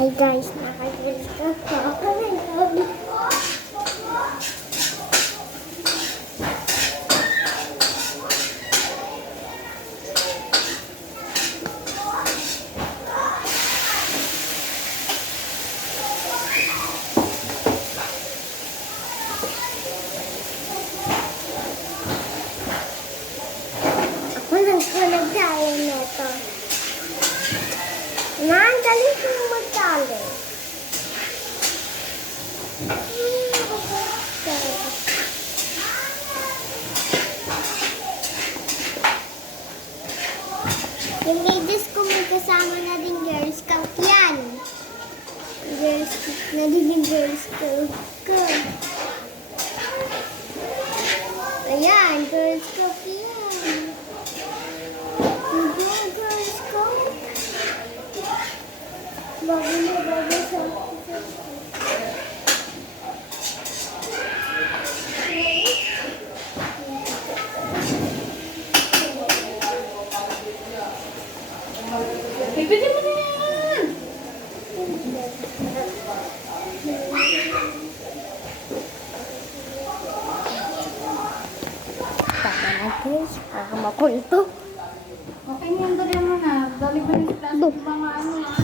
Hey guys, nakagalis ka ako ngayon. Ako lang po nagdaya nito. Dali kong magdali. Yung ladies ko may kasama na din Girl Scout yan. Nagiging Girl Scout ko. Ayan, Girl Scout yan. Girl Scout. Bago sa... Pwede mo na yan! Tama na guys, para makulto. Okay mo, dali mo na. Dali ba yung plastic mga ano ah?